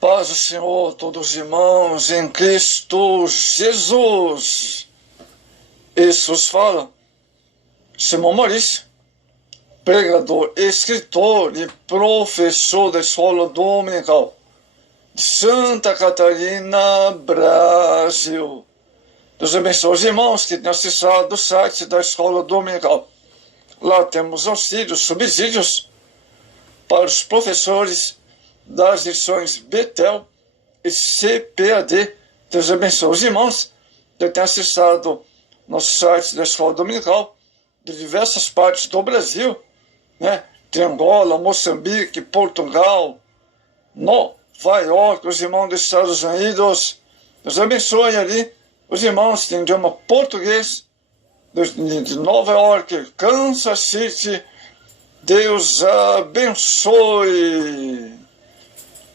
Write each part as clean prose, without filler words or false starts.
Paz do Senhor, todos os irmãos em Cristo Jesus. Isso vos fala Simão Maurício, pregador, escritor e professor da Escola Dominical de Santa Catarina, Brasil. Deus abençoe os irmãos que têm acessado o site da Escola Dominical. Lá temos auxílios, subsídios para os professores das lições Betel e CPAD. Deus abençoe os irmãos que têm acessado nosso site da Escola Dominical de diversas partes do Brasil, né? De Angola, Moçambique, Portugal, Nova York, os irmãos dos Estados Unidos. Deus abençoe ali os irmãos que têm idioma português de Nova York, Kansas City. Deus abençoe.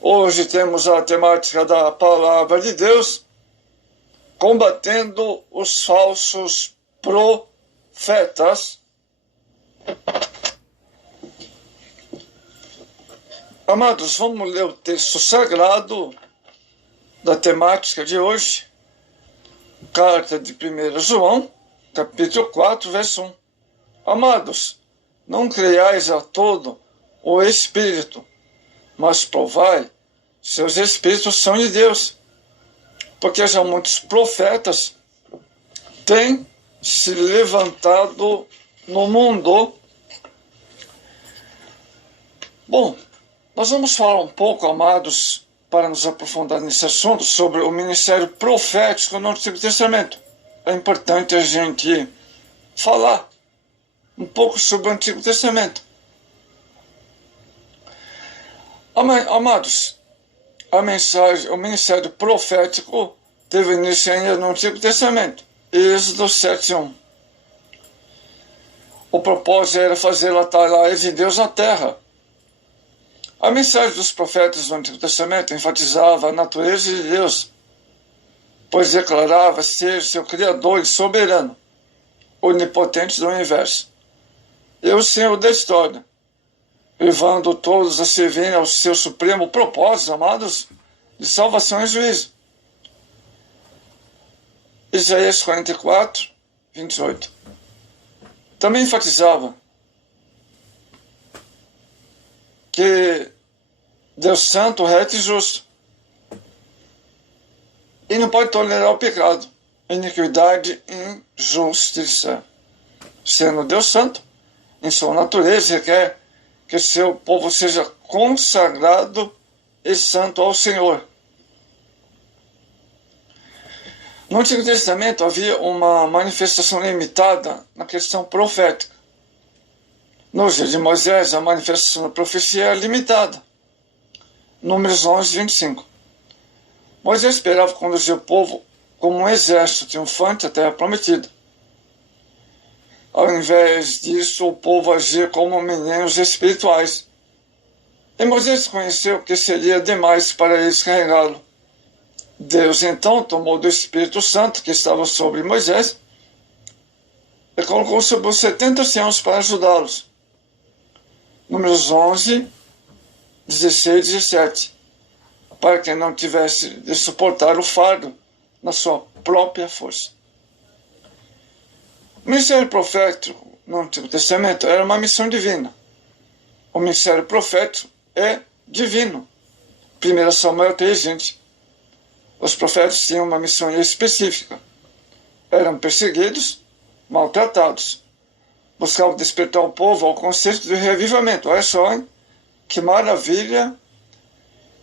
Hoje temos a temática da Palavra de Deus, combatendo os falsos profetas. Amados, vamos ler o texto sagrado da temática de hoje, carta de 1 João, capítulo 4, verso 1. Amados, não creiais a todo o Espírito, mas provai se os Espíritos são de Deus, porque já muitos profetas têm se levantado no mundo. Bom, nós vamos falar um pouco, amados, para nos aprofundar nesse assunto, sobre o ministério profético no Antigo Testamento. É importante a gente falar um pouco sobre o Antigo Testamento. Amados, o ministério profético teve início ainda no Antigo Testamento. Êxodo 7:1. O propósito era fazer a tarefa de Deus na terra. A mensagem dos profetas do Antigo Testamento enfatizava a natureza de Deus, pois declarava ser seu Criador e soberano, onipotente do universo, e o Senhor da história, levando todos a servirem ao seu supremo propósito, amados, de salvação e juízo. Isaías 44, 28. Também enfatizava que Deus santo, reto e justo, e não pode tolerar o pecado, iniquidade e injustiça. Sendo Deus santo, em sua natureza, requer que seu povo seja consagrado e santo ao Senhor. No Antigo Testamento havia uma manifestação limitada na questão profética. Nos dias de Moisés, a manifestação da profecia era limitada. Números 11, 25. Moisés esperava conduzir o povo como um exército triunfante à terra prometida. Ao invés disso, o povo agia como meninos espirituais. E Moisés conheceu que seria demais para eles carregá-lo. Deus então tomou do Espírito Santo que estava sobre Moisés e colocou sobre os 70 anciãos para ajudá-los. Números 11, 16 e 17. Para que não tivesse de suportar o fardo na sua própria força. O ministério profético no Antigo Testamento era uma missão divina. O ministério profético é divino. 1 Samuel 3:20. Os profetas tinham uma missão específica. Eram perseguidos, maltratados. Buscavam despertar o povo ao conceito de reavivamento. Olha só, hein? Que maravilha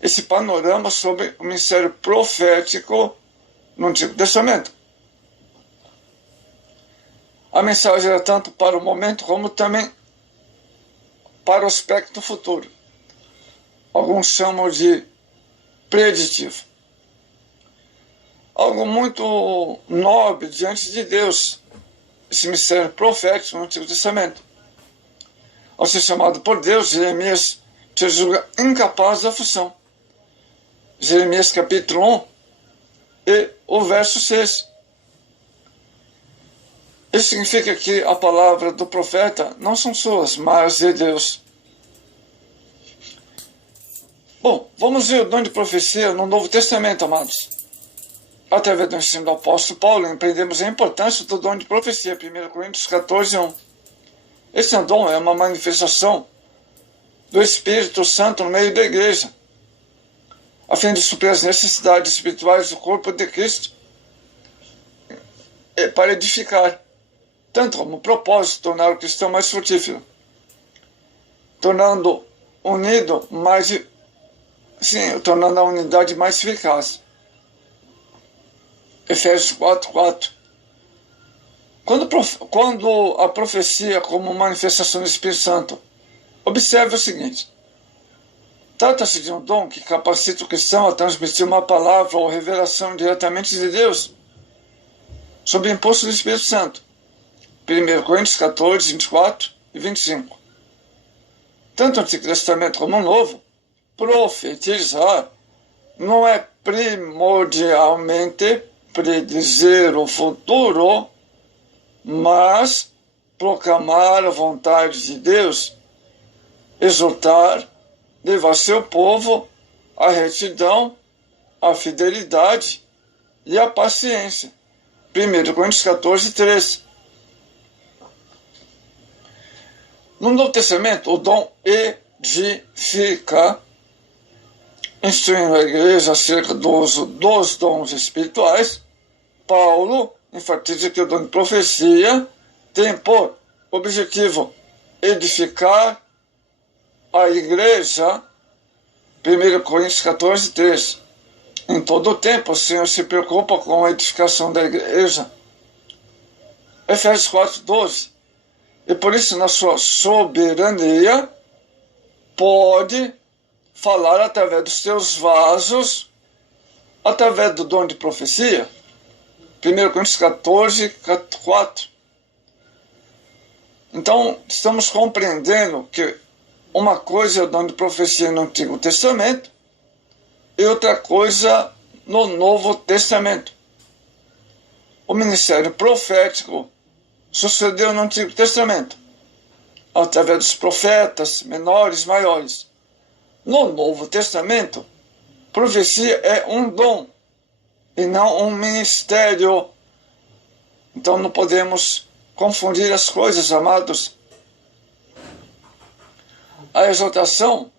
esse panorama sobre o ministério profético no Antigo Testamento. A mensagem era tanto para o momento como também para o aspecto futuro. Alguns chamam de preditivo. Algo muito nobre diante de Deus, esse ministério profético no Antigo Testamento. Ao ser chamado por Deus, Jeremias se julga incapaz da função. Jeremias capítulo 1 e o verso 6. Isso significa que a palavra do profeta não são suas, mas de Deus. Bom, vamos ver o dom de profecia no Novo Testamento, amados. Através do ensino do apóstolo Paulo, empreendemos a importância do dom de profecia, 1 Coríntios 14, 1. Esse dom é uma manifestação do Espírito Santo no meio da igreja, a fim de suprir as necessidades espirituais do corpo de Cristo, para edificar, tanto como propósito, tornar o cristão mais frutífero, tornando tornando a unidade mais eficaz. Efésios 4, 4. Quando a profecia como manifestação do Espírito Santo, observe o seguinte: trata-se de um dom que capacita o cristão a transmitir uma palavra ou revelação diretamente de Deus, sob o impulso do Espírito Santo. 1 Coríntios 14, 24 e 25. Tanto o Antigo Testamento como o Novo, profetizar não é primordialmente predizer o futuro, mas proclamar a vontade de Deus, exortar, levar seu povo à retidão, à fidelidade e à paciência. 1 Coríntios 14, 13. No Novo Testamento, o dom edifica, instruindo a igreja acerca dos dons espirituais. Paulo enfatiza que o dom de profecia tem por objetivo edificar a igreja. 1 Coríntios 14, 3. Em todo o tempo, o Senhor se preocupa com a edificação da igreja. Efésios 4, 12. E por isso, na sua soberania, pode falar através dos seus vasos, através do dom de profecia. 1 Coríntios 14, 4. Então, estamos compreendendo que uma coisa é o dom de profecia no Antigo Testamento e outra coisa no Novo Testamento. O ministério profético sucedeu no Antigo Testamento, através dos profetas menores, maiores. No Novo Testamento, profecia é um dom e não um ministério. Então não podemos confundir as coisas, amados. A exortação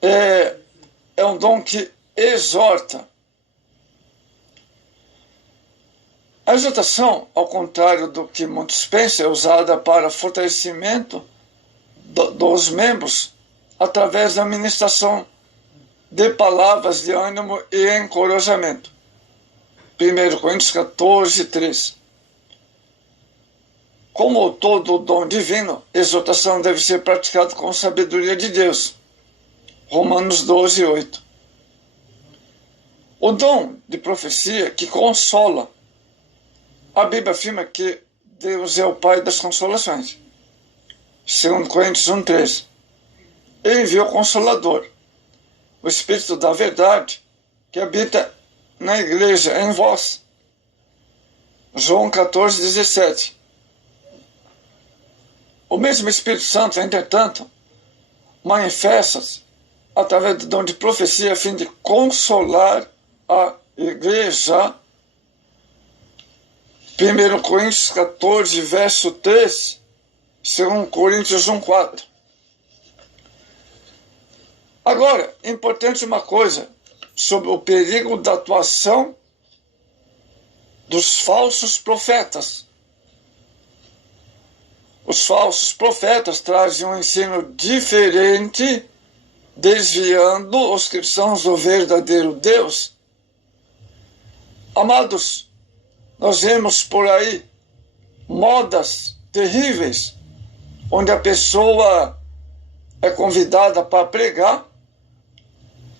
é um dom que exorta. A exortação, ao contrário do que muitos pensam, é usada para fortalecimento dos membros através da ministração de palavras de ânimo e encorajamento. 1 Coríntios 14, 3. Como todo dom divino, exortação deve ser praticada com sabedoria de Deus. Romanos 12, 8. O dom de profecia que consola. A Bíblia afirma que Deus é o Pai das consolações. 2 Coríntios 1, 3. Ele enviou o Consolador, o Espírito da Verdade, que habita na igreja, em vós. João 14, 17. O mesmo Espírito Santo, entretanto, manifesta-se através do dom de profecia a fim de consolar a igreja. 1 Coríntios 14, verso 3, 2 Coríntios 1, 4. Agora, é importante uma coisa sobre o perigo da atuação dos falsos profetas. Os falsos profetas trazem um ensino diferente, desviando os cristãos do verdadeiro Deus. Amados, nós vemos por aí modas terríveis, onde a pessoa é convidada para pregar,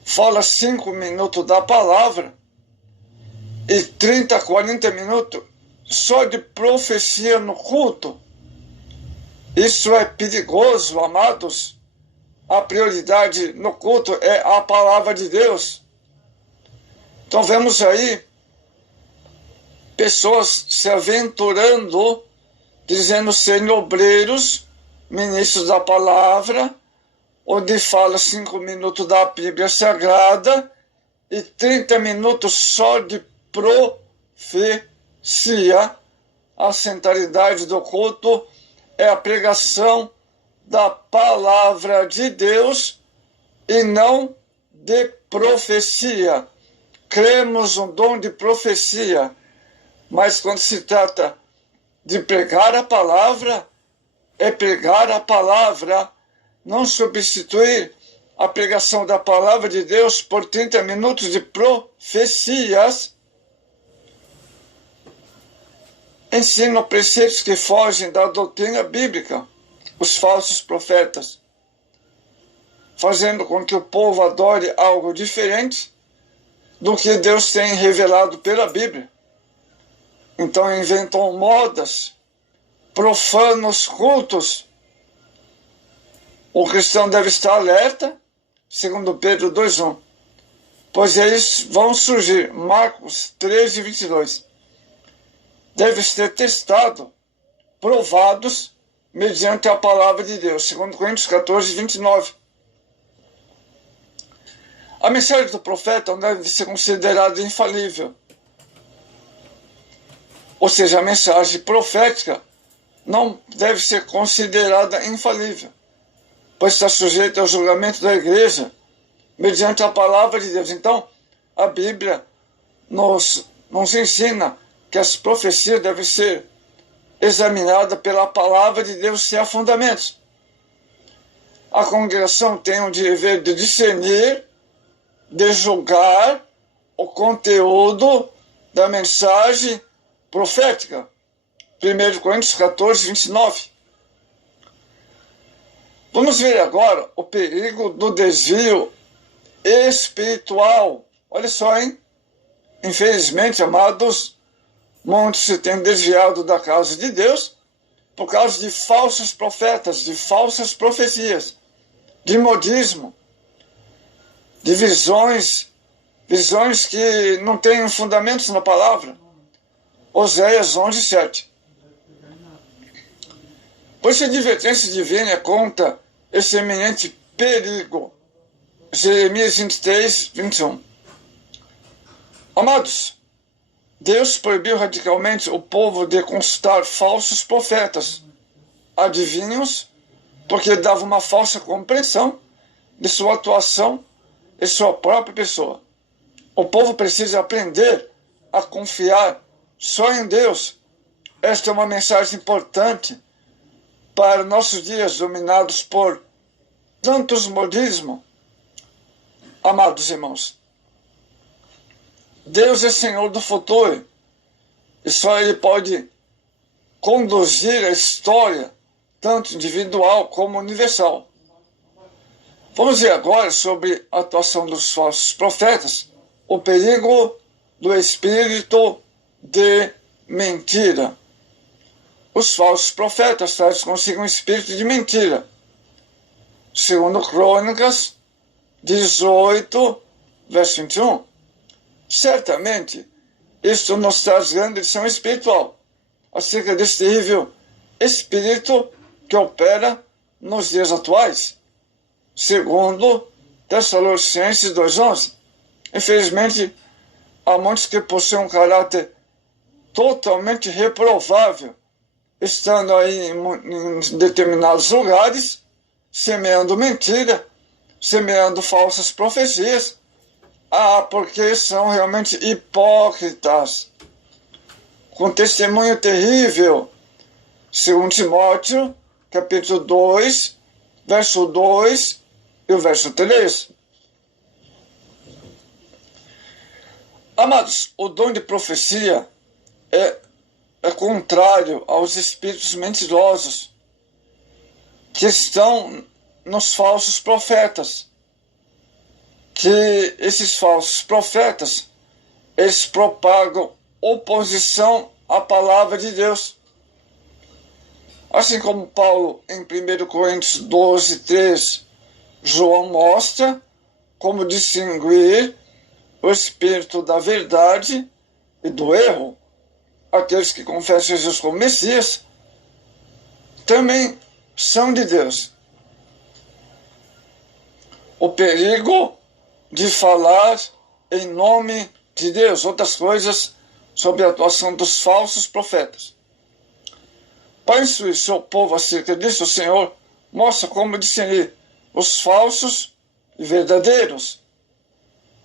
fala 5 minutos da palavra e 30, 40 minutos só de profecia no culto. Isso é perigoso, amados. A prioridade no culto é a palavra de Deus. Então vemos aí pessoas se aventurando, dizendo serem obreiros, ministros da palavra, onde fala 5 minutos da Bíblia Sagrada e 30 minutos só de profecia. A centralidade do culto é a pregação da palavra de Deus e não de profecia. Cremos no dom de profecia, mas quando se trata de pregar a palavra, é pregar a palavra, não substituir a pregação da palavra de Deus por 30 minutos de profecias. Ensinam preceitos que fogem da doutrina bíblica, os falsos profetas, fazendo com que o povo adore algo diferente do que Deus tem revelado pela Bíblia. Então inventam modas, profanos cultos. O cristão deve estar alerta, segundo Pedro 2:1, pois eles vão surgir. Marcos 13:22. Deve ser testado, provados mediante a palavra de Deus, segundo Coríntios 14:29. A mensagem do profeta não deve ser considerada infalível. Ou seja, a mensagem profética não deve ser considerada infalível, pois está sujeita ao julgamento da igreja mediante a palavra de Deus. Então, a Bíblia nos ensina que as profecias devem ser examinadas pela palavra de Deus sem fundamentos. A congregação tem o dever de discernir, de julgar o conteúdo da mensagem profética. 1 Coríntios 14:29. Vamos ver agora o perigo do desvio espiritual. Olha só, hein? Infelizmente, amados, muitos se têm desviado da casa de Deus por causa de falsos profetas, de falsas profecias, de modismo, de visões que não têm fundamentos na palavra. Oséias 11:7. Pois a advertência divina conta esse eminente perigo. Jeremias 23:21. Amados, Deus proibiu radicalmente o povo de consultar falsos profetas, adivinhos, porque dava uma falsa compreensão de sua atuação e sua própria pessoa. O povo precisa aprender a confiar só em Deus. Esta é uma mensagem importante para nossos dias dominados por tantos modismos. Amados irmãos, Deus é Senhor do futuro e só Ele pode conduzir a história, tanto individual como universal. Vamos ver agora sobre a atuação dos falsos profetas, o perigo do espírito de mentira. Os falsos profetas trazem consigo um espírito de mentira. Segundo Crônicas 18, verso 21. Certamente, isto nos traz grande lição espiritual acerca desse terrível espírito que opera nos dias atuais. Segundo Tessalonicenses 2:11. Infelizmente, há muitos que possuem um caráter totalmente reprovável, estando aí em determinados lugares, semeando mentira, semeando falsas profecias, porque são realmente hipócritas, com testemunho terrível. Segundo Timóteo, capítulo 2, verso 2 e o verso 3. Amados, o dom de profecia é contrário aos espíritos mentirosos que estão nos falsos profetas. Que esses falsos profetas, eles propagam oposição à palavra de Deus. Assim como Paulo, em 1 Coríntios 12:3, João mostra como distinguir o espírito da verdade e do erro. Aqueles que confessam Jesus como Messias também são de Deus. o perigo de falar em nome de Deus, outras coisas sobre a atuação dos falsos profetas. Para instruir seu povo acerca disso, o Senhor mostra como discernir os falsos e verdadeiros.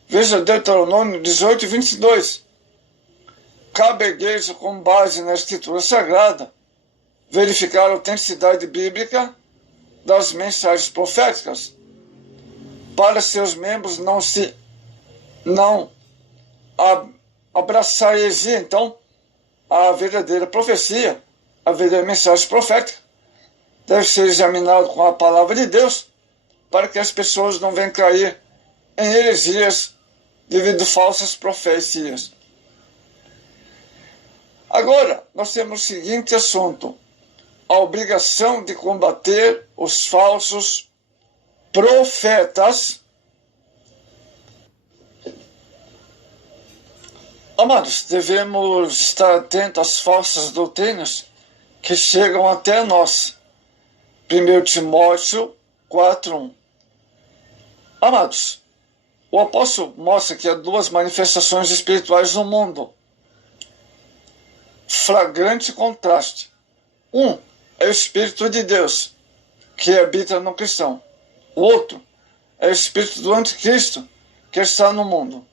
Veja Deuteronômio 18, 22. Cabe à igreja, com base na Escritura Sagrada, verificar a autenticidade bíblica das mensagens proféticas, para seus membros não abraçar a heresia. Então, a verdadeira profecia, a verdadeira mensagem profética, deve ser examinada com a palavra de Deus, para que as pessoas não venham cair em heresias devido a falsas profecias. Agora, nós temos o seguinte assunto: a obrigação de combater os falsos profetas. Amados, devemos estar atentos às falsas doutrinas que chegam até nós. 1 Timóteo 4:1. Amados, o apóstolo mostra que há duas manifestações espirituais no mundo. Flagrante contraste. Um é o Espírito de Deus, que habita no cristão. O outro é o Espírito do Anticristo, que está no mundo.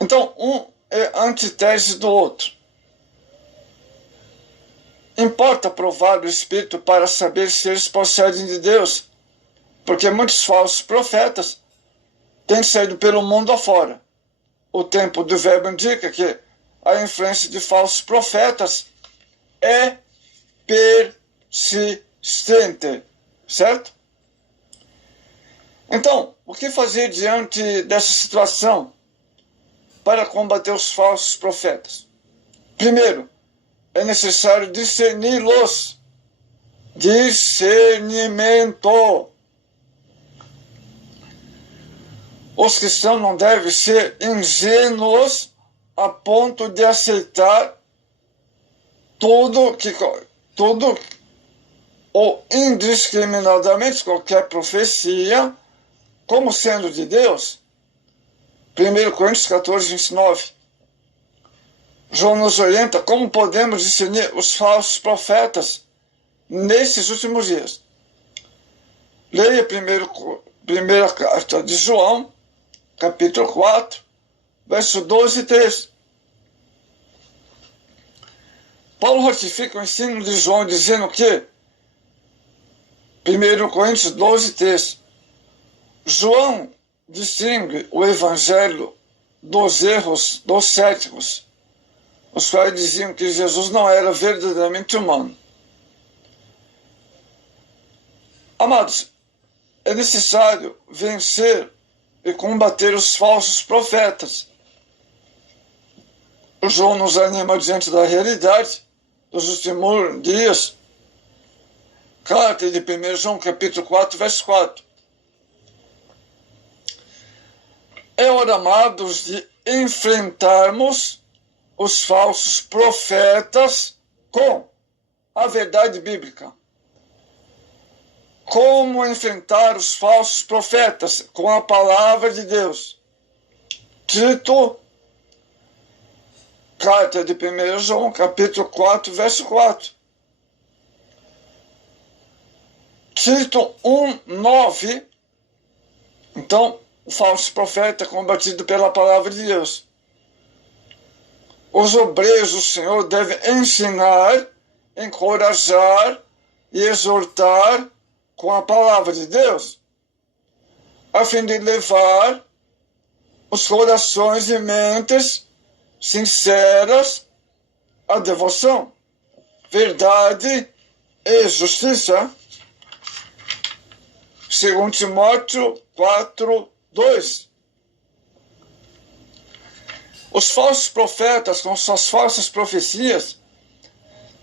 Então, um é antítese do outro. Importa provar o Espírito para saber se eles procedem de Deus, porque muitos falsos profetas têm saído pelo mundo afora. O tempo do verbo indica que a influência de falsos profetas é persistente, certo? Então, o que fazer diante dessa situação para combater os falsos profetas? Primeiro, é necessário discerni-los. Discernimento. Os cristãos não devem ser ingênuos a ponto de aceitar tudo ou indiscriminadamente qualquer profecia como sendo de Deus. 1 Coríntios 14, 29. João nos orienta como podemos discernir os falsos profetas nesses últimos dias. Leia primeira carta de João, capítulo 4, verso 12 e 13. Paulo ratifica o ensino de João dizendo que 1 Coríntios 12, 13. João distingue o evangelho dos erros dos céticos, os quais diziam que Jesus não era verdadeiramente humano. Amados, é necessário vencer e combater os falsos profetas. O João nos anima diante da realidade dos últimos dias. Carta de 1 João, capítulo 4, verso 4. É hora, amados, de enfrentarmos os falsos profetas com a verdade bíblica. Como enfrentar os falsos profetas? Com a palavra de Deus. Tito, carta de 1 João, capítulo 4, verso 4. Tito 1, 9. Então, o falso profeta é combatido pela palavra de Deus. Os obreiros do Senhor devem ensinar, encorajar e exortar com a palavra de Deus, a fim de levar os corações e mentes sinceras à devoção, verdade e justiça. 2 Timóteo 4, 2. Os falsos profetas, com suas falsas profecias,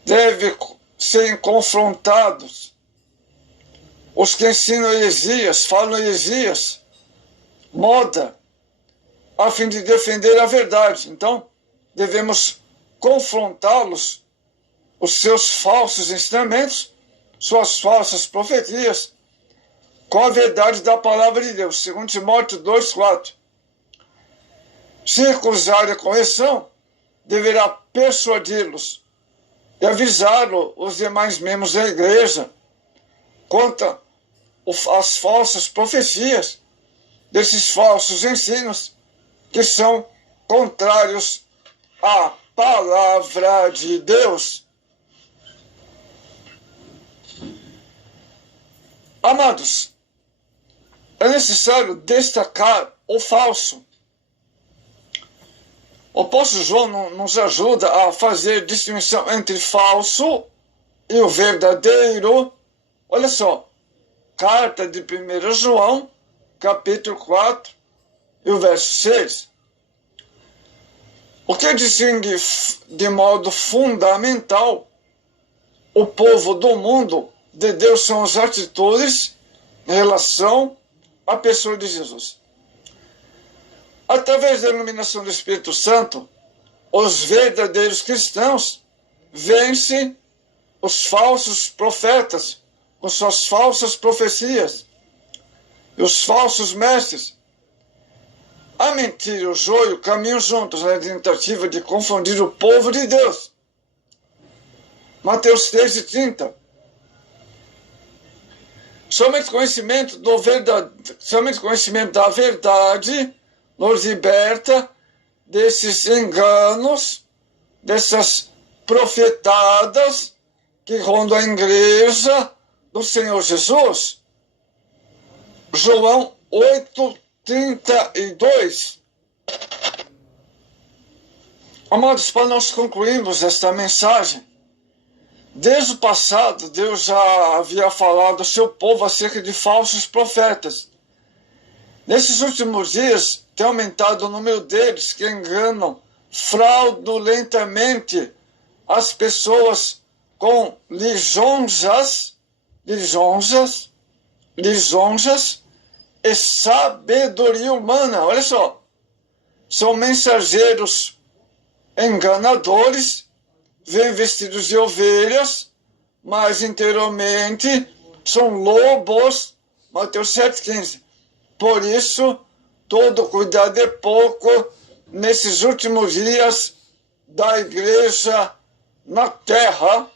devem ser confrontados. Os que ensinam heresias, falam heresias, moda, a fim de defender a verdade. Então, devemos confrontá-los, os seus falsos ensinamentos, suas falsas profecias, com a verdade da palavra de Deus. 2 Timóteo 2,4. Se recusarem a correção, deverá persuadi-los e avisá-lo os demais membros da igreja quanto às falsas profecias desses falsos ensinos que são contrários à palavra de Deus. Amados, é necessário destacar o falso. O apóstolo João nos ajuda a fazer distinção entre falso e o verdadeiro. Olha só, carta de 1 João, capítulo 4, e o verso 6. O que distingue de modo fundamental o povo do mundo de Deus são as atitudes em relação à pessoa de Jesus. Através da iluminação do Espírito Santo, os verdadeiros cristãos vencem os falsos profetas com suas falsas profecias e os falsos mestres. A mentira e o joio caminham juntos na tentativa de confundir o povo de Deus. Mateus 13:30. Somente conhecimento da verdade nos liberta desses enganos, dessas profetadas que rondam a igreja do Senhor Jesus. João 8:32. Amados, para nós concluirmos esta mensagem, desde o passado, Deus já havia falado ao seu povo acerca de falsos profetas. Nesses últimos dias, tem aumentado o número deles que enganam fraudulentamente as pessoas com lisonjas e sabedoria humana. Olha só, são mensageiros enganadores, vêm vestidos de ovelhas, mas interiormente são lobos. Mateus 7,15. Por isso, todo cuidado é pouco nesses últimos dias da igreja na terra.